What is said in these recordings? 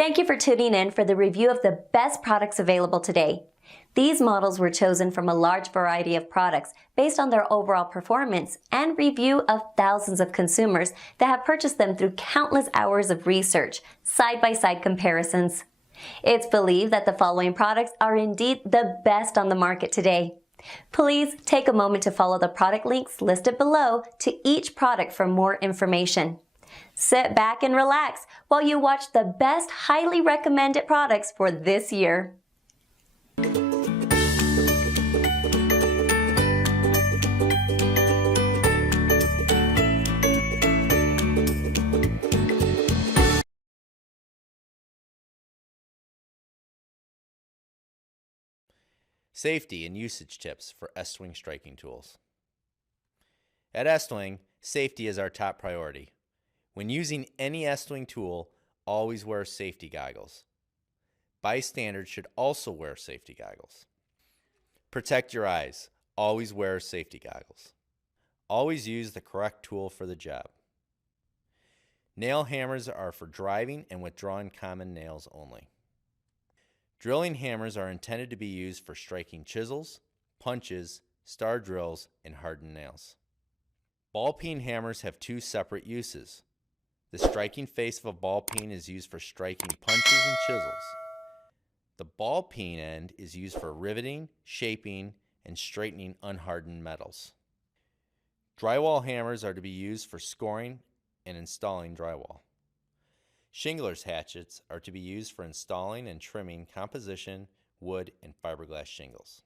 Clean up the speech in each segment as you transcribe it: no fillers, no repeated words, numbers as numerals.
Thank you for tuning in for the review of the best products available today. These models were chosen from a large variety of products based on their overall performance and review of thousands of consumers that have purchased them through countless hours of research, side-by-side comparisons. It's believed that the following products are indeed the best on the market today. Please take a moment to follow the product links listed below to each product for more information. Sit back and relax while you watch the best highly recommended products for this year. Safety and usage tips for Estwing striking tools. At Estwing, safety is our top priority. When using any Estwing tool, always wear safety goggles. Bystanders should also wear safety goggles. Protect your eyes. Always wear safety goggles. Always use the correct tool for the job. Nail hammers are for driving and withdrawing common nails only. Drilling hammers are intended to be used for striking chisels, punches, star drills, and hardened nails. Ball peen hammers have two separate uses. The striking face of a ball peen is used for striking punches and chisels. The ball peen end is used for riveting, shaping, and straightening unhardened metals. Drywall hammers are to be used for scoring and installing drywall. Shingler's hatchets are to be used for installing and trimming composition, wood, and fiberglass shingles.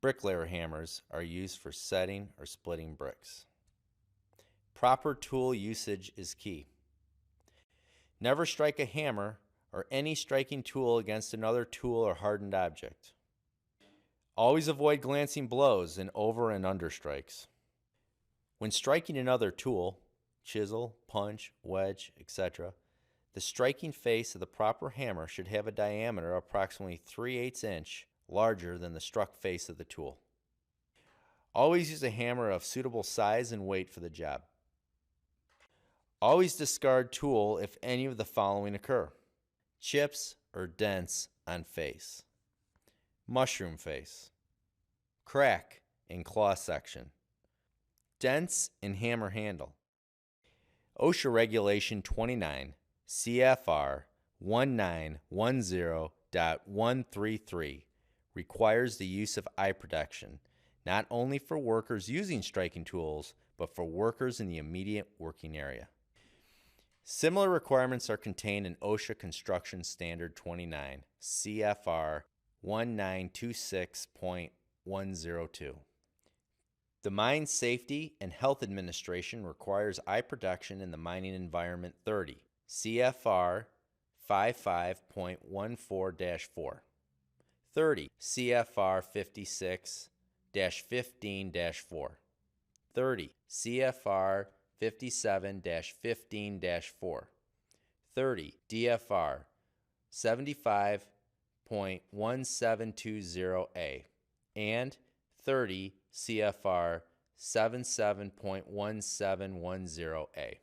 Bricklayer hammers are used for setting or splitting bricks. Proper tool usage is key. Never strike a hammer or any striking tool against another tool or hardened object. Always avoid glancing blows and over and under strikes. When striking another tool, chisel, punch, wedge, etc., the striking face of the proper hammer should have a diameter approximately 3/8 inch larger than the struck face of the tool. Always use a hammer of suitable size and weight for the job. Always discard tool if any of the following occur: chips or dents on face, mushroom face, crack in claw section, dents in hammer handle. OSHA Regulation 29 CFR 1910.133 requires the use of eye protection, not only for workers using striking tools, but for workers in the immediate working area. Similar requirements are contained in OSHA Construction Standard 29 CFR 1926.102. The Mine Safety and Health Administration requires eye protection in the mining environment 30 CFR 55.14-4, 30 CFR 56-15-4, 30 CFR 57-15-4, 30 DFR 75.1720A, and 30 CFR 77.1710A.